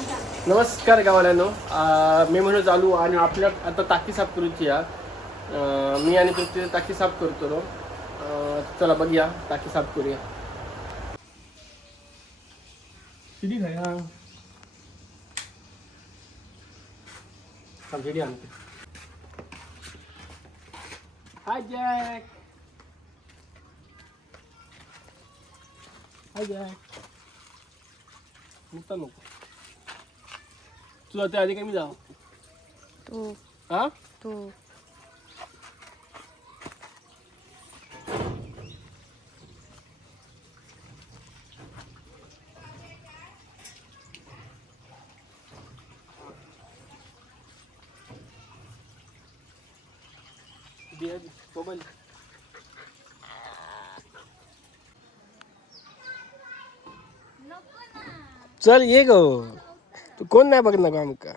नमस्कार गावाल्यानो. मी म्हणून चालू आणि आपल्या आता टाकी साफ करूची या. मी आणि पृथ्वी टाकी साफ करतो. चला बघूया, टाकी साफ करूया. किती खाया आमच्याकडे आणते. हाय जॅक, हाय जॅक. नको तुला ते आधी कमी जाव तू हा तू मोबाईल चल ये गो. तू कोण नाही बघ ना का आमका.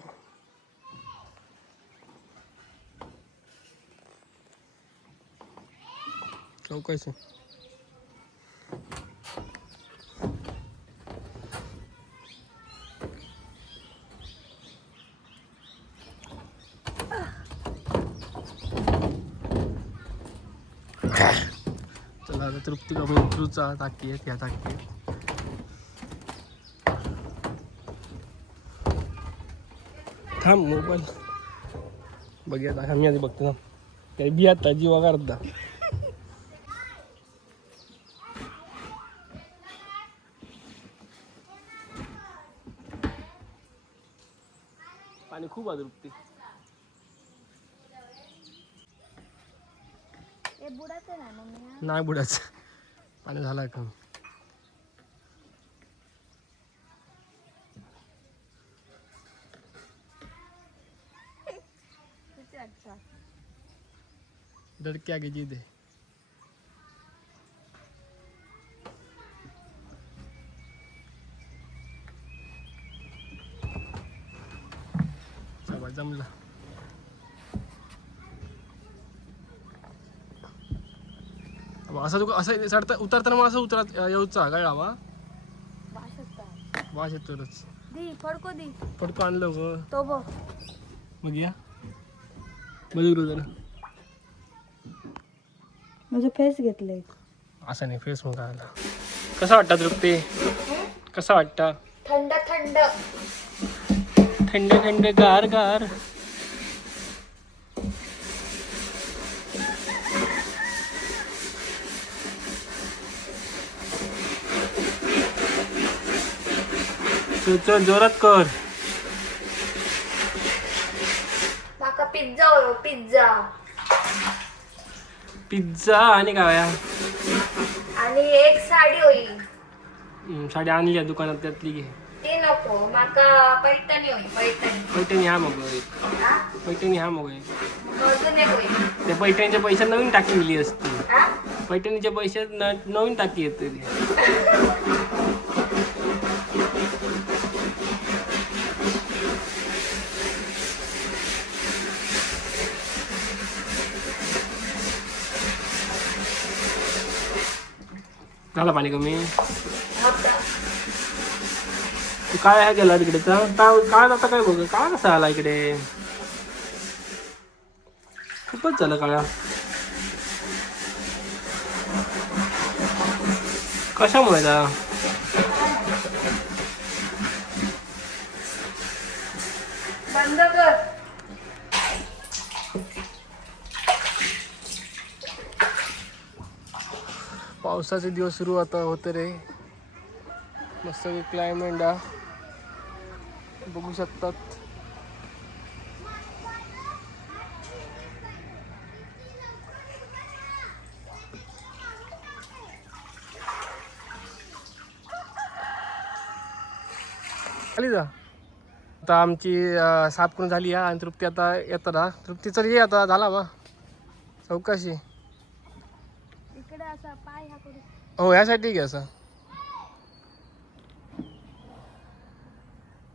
चौकशी चला आता तृप्ती कपूरचा टाकी आहेत, ह्या टाकी आहेत. थांब मोबाईल बघूया. आम्ही आधी बघतो ना काही बी आता जीवा करता. पाणी खूप आहे तृप्ती. नाही बुडाच पाणी झालं का. डर के आगे जीत है. चला जमला. असं तू असं चढता उतरताना मग असं उतरत येऊचा काय लावा वास येतोच. फडको दी फडको आणलं ग तो बघ. मग या बघू जरा. माझं फेस घेतलंय. असं नाही फेस मग आला. कसा वाटतं तृप्ती, कसा वाटतं. थंड थंड थंड थंड गार गार. चल जोरात कर. माका पिझ्झा होय पिझ्झा. पिझ्झा आणि काय आणि एक साडी होईल. साडी आणली आहे दुकानात त्यातली घे. ती नको माका पैठणी होईल पैठणी. पैठणी हा मग हा? पैठणी हा मग मग अजून एक होईल. त्या पैठणीच्या पैशात नवीन टाकी दिली असती. हा? पैठणीच्या पैशात नवीन टाकी येते. झालं पाणी कमी. तू काय आहे गेला तिकडे काय आता काय बघ काय कसा आला इकडे. खूपच झालं काळ्या. कशामुळे जा बंद कर. पावसाचे दिवस सुरू आता होते रे. मस्त क्लायमेट बघू शकतात. खाली जा. आता आमची साफ करून झाली आहे आणि तृप्ती आता येतात ना. तृप्ती चल ये आता झाला बा चौकशी. इकडे असा पाय हा करू. हो ह्यासाठी घे असं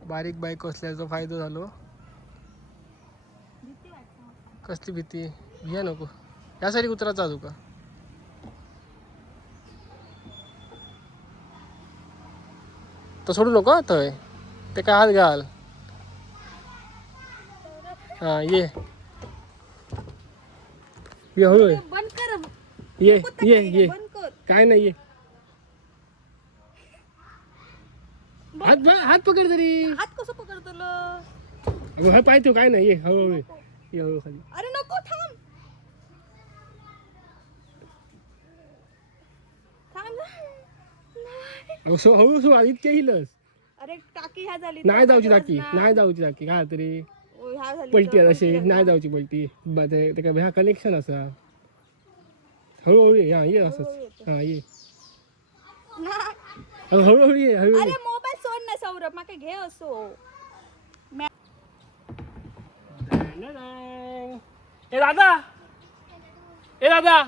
बारीक बाईक असल्याचा फायदा झालो. भीती वाटते. कसली भीती घे नको. यासाठी उतरायचा तुका. तर सोडू नको थंय ते काय हात घाल. हा ये हळू बंद कर. ये बंद कर. काय नाही ये. हात पकड तरी. हात कसं पकडतो लो? अगं हा पाय तो काय नाही ये हळूहळू ये हळू खाली. अरे नको थांब. अगं सो हळू सो इतके हिलस. अरे टाकी ह्या झाली. नाही जाऊची टाकी काय तरी ह्या झाली. पलटी अशी नाही जाऊची पलटी. ते काय ह्या कनेक्शन असा. हळूहळू ये हा ये असंच हा ये. अगं हळूहळू ये हळूहळू अरे मोबाईल सोड ना सौरभ माका घे असो. ए दादा